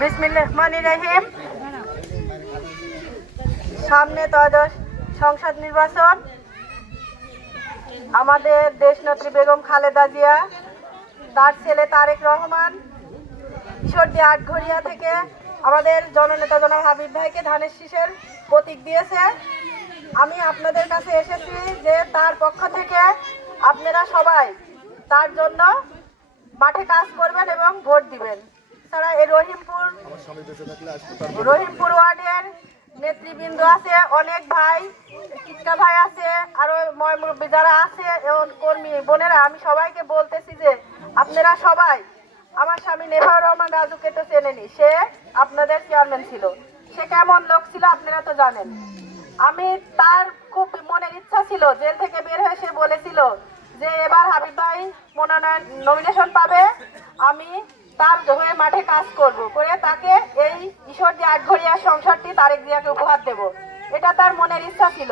বিসমিল্লাহির রহমানির রহিম। সামনে ত্রয়োদশ সংসদ নির্বাচন। আমাদের দেশনেত্রী বেগম খালেদা জিয়া, তার ছেলে তারেক রহমান ঈশ্বরদী আটঘরিয়া থেকে আমাদের জননেতা জনাব হাবিব ভাইকে ধানের শীষের প্রতীক দিয়েছে। আমি আপনাদের কাছে এসেছি যে তার পক্ষ থেকে আপনারা সবাই তার জন্য মাঠে কাজ করবেন এবং ভোট দিবেন। তারা এই রহিমপুর ওয়ার্ডের নেতৃবৃন্দ আছে, অনেক ভাই, টিক্কা ভাই আছে, আরো ময়মুরব্বী যারা আছে এবং কর্মী বোনেরা, আমি সবাইকে বলতেছি যে আপনারা সবাই, আমার স্বামী নেভাউর রহমান রাজুকে তো চেনেনি, সে আপনাদের চেয়ারম্যান ছিল, সে কেমন লোক ছিল আপনারা তো জানেন। আমি তার খুব মনের ইচ্ছা ছিল, জেল থেকে বের হয়ে সে বলেছিল যে এবার হাবিব ভাই মনোনয়ন নমিনেশন পাবে, আমি তার হয়ে মাঠে কাজ করব, করে তাকে এই ঈশ্বরদী আটঘরিয়া সংসদটি তারেক জিয়াকে উপহার দেব। এটা তার মনের ইচ্ছা ছিল।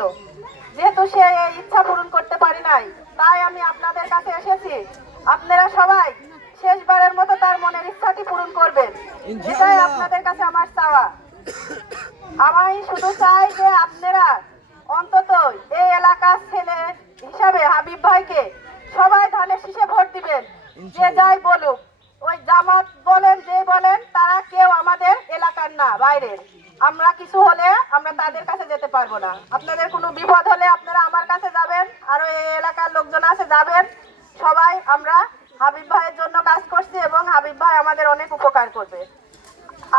যেহেতু সে এই ইচ্ছা পূরণ করতে পারি নাই, তাই আমি আপনাদের কাছে এসেছি, আপনারা সবাই শেষবারের মতো তার মনের ইচ্ছাটি পূরণ করবেন, এটাই আপনাদের কাছে আমার চাওয়া। আমি শুধু চাই যে আপনারা অন্তত এই এলাকার ছেলে হিসাবে হাবিব ভাইকে সবাই ধানের শীষে ভোট দিবেন। যে যাই বলুক, ওই জামাত বলেন যে বলেন, তারা কেউ আমাদের এলাকার না, বাইরের। আমরা কিছু হলে আমরা তাদের কাছে যেতে পারবো না। আপনাদের কোনো বিপদ হলে আপনারা আমার কাছে যাবেন, আরো এই এলাকার লোকজন আছে যাবেন। সবাই আমরা হাবিব ভাইয়ের জন্য কাজ করছি এবং হাবিব ভাই আমাদের অনেক উপকার করবে।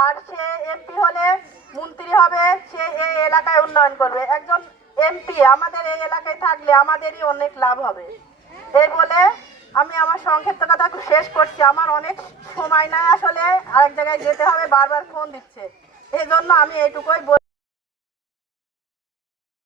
আর সে এমপি হলে, মন্ত্রী হবে, সে এই এলাকায় উন্নয়ন করবে। একজন এমপি আমাদের এই এলাকায় থাকলে আমাদেরই অনেক লাভ হবে। এই বলে আমি আমার সংক্ষিপ্ত কথা শেষ করছি। আমার অনেক সময় নাই, আসলে আরেক জায়গায় যেতে হবে, বারবার ফোন দিচ্ছে, এই জন্য আমি এইটুকুই